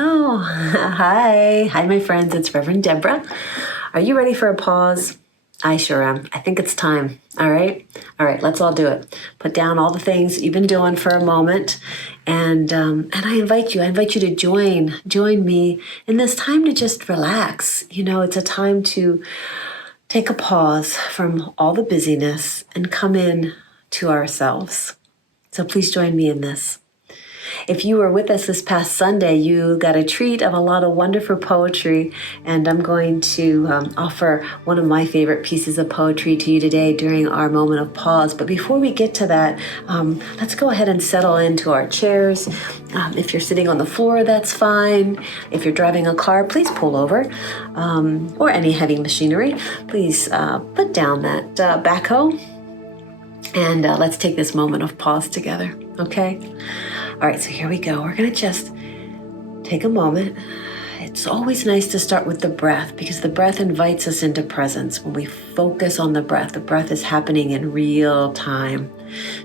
Oh, hi. Hi, my friends. It's Reverend Deborah. Are you ready for a pause? I sure am. I think it's time. All right. All right. Let's all do it. Put down all the things you've been doing for a moment, and I invite you. I invite you to join me in this time to just relax. You know, it's a time to take a pause from all the busyness and come in to ourselves. So please join me in this. If you were with us this past Sunday, you got a treat of a lot of wonderful poetry, and I'm going to offer one of my favorite pieces of poetry to you today during our moment of pause. But before we get to that, let's go ahead and settle into our chairs. If you're sitting on the floor, that's fine. If you're driving a car, please pull over, or any heavy machinery. Please put down that backhoe, and let's take this moment of pause together, okay? All right, so here we go. We're going to just take a moment. It's always nice to start with the breath because the breath invites us into presence. When we focus on the breath is happening in real time.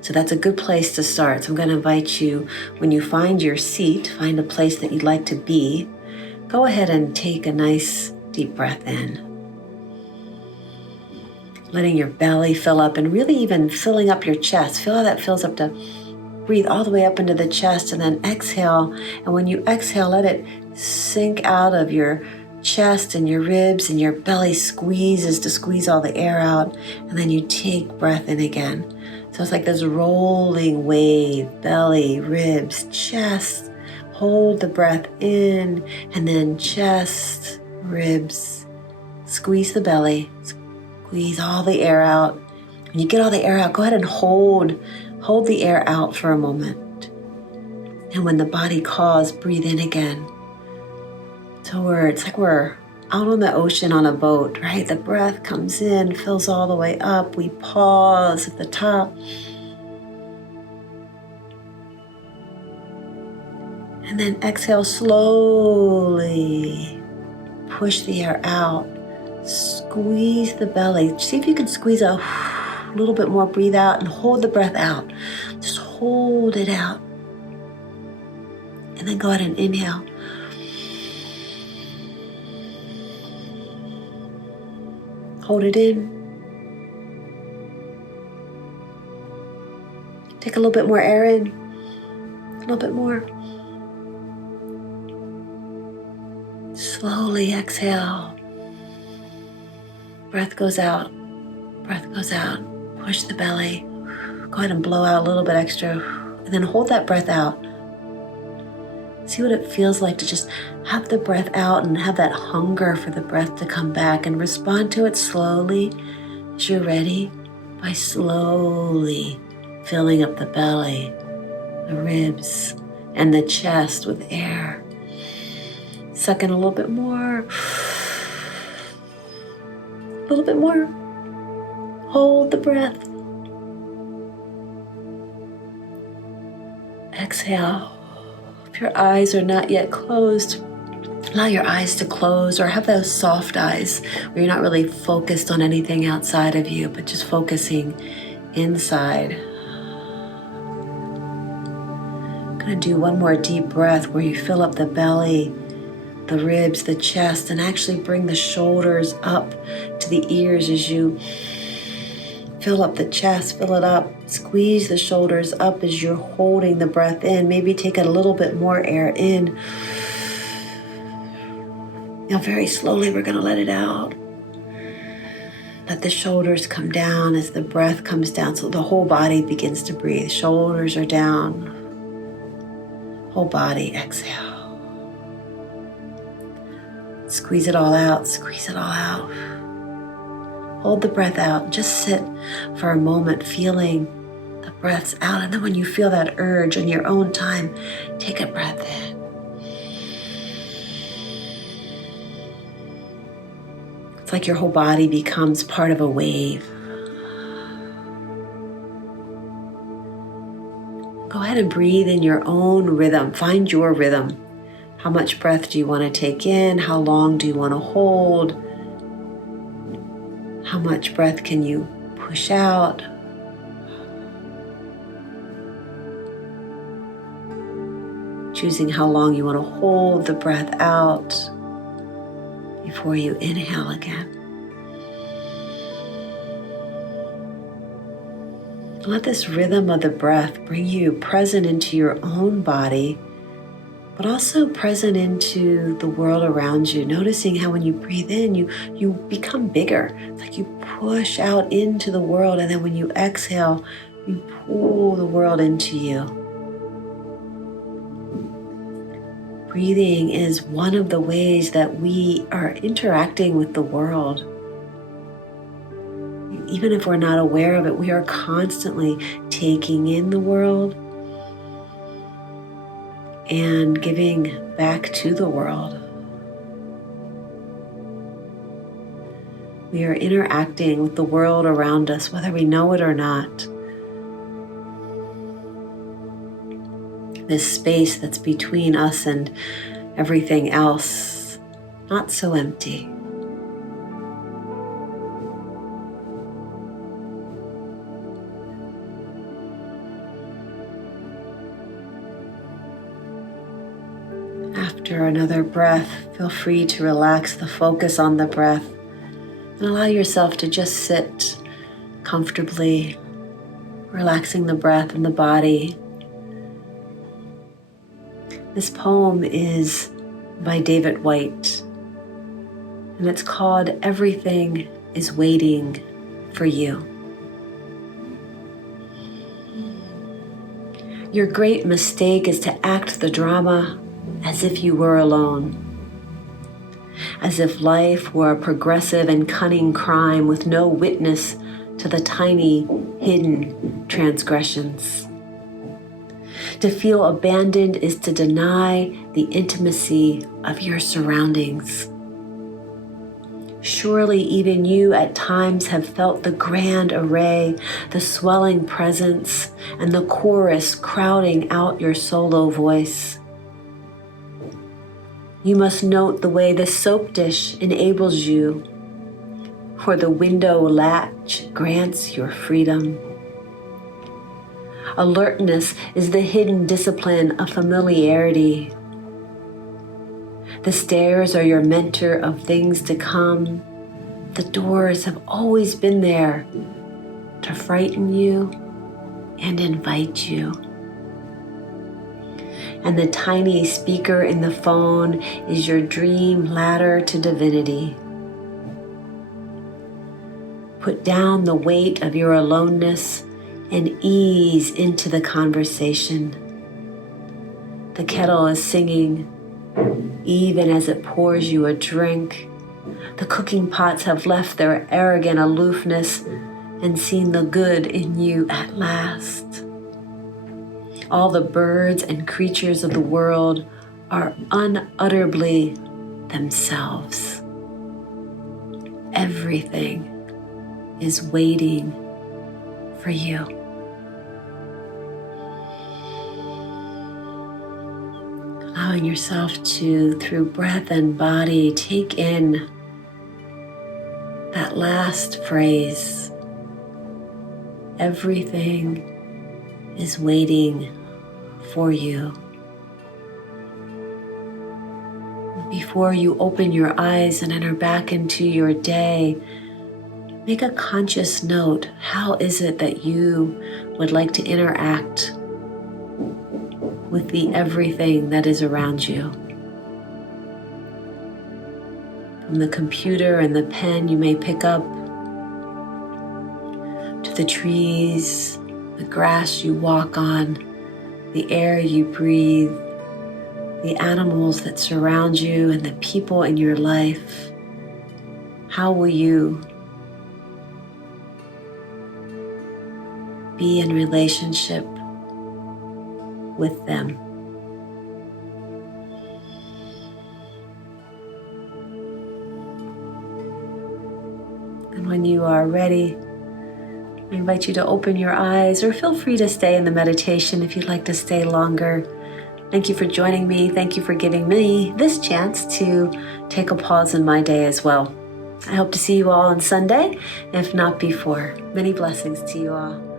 So that's a good place to start. So I'm going to invite you, when you find your seat, find a place that you'd like to be, go ahead and take a nice deep breath in. Letting your belly fill up and really even filling up your chest. Feel how that fills up to breathe all the way up into the chest, and then exhale. And when you exhale, let it sink out of your chest and your ribs, and your belly squeezes to squeeze all the air out. And then you take breath in again. So it's like this rolling wave, belly, ribs, chest. Hold the breath in, and then chest, ribs. Squeeze the belly, squeeze all the air out. When you get all the air out, go ahead and hold the air out for a moment. And when the body calls, breathe in again. So it's like we're out on the ocean on a boat, right? The breath comes in, fills all the way up. We pause at the top. And then exhale slowly. Push the air out. Squeeze the belly. See if you can squeeze a little bit more. Breathe out and hold the breath out. Just hold it out. And then go ahead and inhale. Hold it in. Take a little bit more air in. A little bit more. Slowly exhale. Breath goes out. Breath goes out. Push the belly. Go ahead and blow out a little bit extra. And then hold that breath out. See what it feels like to just have the breath out and have that hunger for the breath to come back, and respond to it slowly as you're ready by slowly filling up the belly, the ribs, and the chest with air. Suck in a little bit more. A little bit more. Hold the breath. Exhale. If your eyes are not yet closed, allow your eyes to close, or have those soft eyes where you're not really focused on anything outside of you, but just focusing inside. I'm going to do one more deep breath where you fill up the belly, the ribs, the chest, and actually bring the shoulders up to the ears as you fill up the chest, fill it up. Squeeze the shoulders up as you're holding the breath in. Maybe take a little bit more air in. Now very slowly we're going to let it out. Let the shoulders come down as the breath comes down, so the whole body begins to breathe. Shoulders are down. Whole body, exhale. Squeeze it all out, squeeze it all out. Hold the breath out. Just sit for a moment feeling the breaths out. And then when you feel that urge in your own time, take a breath in. It's like your whole body becomes part of a wave. Go ahead and breathe in your own rhythm. Find your rhythm. How much breath do you want to take in? How long do you want to hold? How much breath can you push out? choosing how long you want to hold the breath out before you inhale again. Let this rhythm of the breath bring you present into your own body, but also present into the world around you. Noticing how when you breathe in, you become bigger. It's like you push out into the world, and then when you exhale, you pull the world into you. Breathing is one of the ways that we are interacting with the world. Even if we're not aware of it, we are constantly taking in the world and giving back to the world. We are interacting with the world around us, whether we know it or not. This space that's between us and everything else, not so empty. After another breath, feel free to relax the focus on the breath and allow yourself to just sit comfortably, relaxing the breath and the body. This poem is by David White, and it's called "Everything is Waiting for You." Your great mistake is to act the drama as if you were alone, as if life were a progressive and cunning crime with no witness to the tiny, hidden transgressions. To feel abandoned is to deny the intimacy of your surroundings. Surely even you at times have felt the grand array, the swelling presence, and the chorus crowding out your solo voice. You must note the way the soap dish enables you, or the window latch grants your freedom. Alertness is the hidden discipline of familiarity. The stairs are your mentor of things to come. The doors have always been there to frighten you and invite you. And the tiny speaker in the phone is your dream ladder to divinity. Put down the weight of your aloneness and ease into the conversation. The kettle is singing, even as it pours you a drink. The cooking pots have left their arrogant aloofness and seen the good in you at last. All the birds and creatures of the world are unutterably themselves. Everything is waiting for you. Allowing yourself to, through breath and body, take in that last phrase. Everything is waiting for you. Before you open your eyes and enter back into your day, make a conscious note. How is it that you would like to interact with the everything that is around you? From the computer and the pen you may pick up, to the trees, the grass you walk on, the air you breathe, the animals that surround you, and the people in your life. How will you be in relationship with them? And when you are ready, I invite you to open your eyes, or feel free to stay in the meditation if you'd like to stay longer. Thank you for joining me. Thank you for giving me this chance to take a pause in my day as well. I hope to see you all on Sunday, if not before. Many blessings to you all.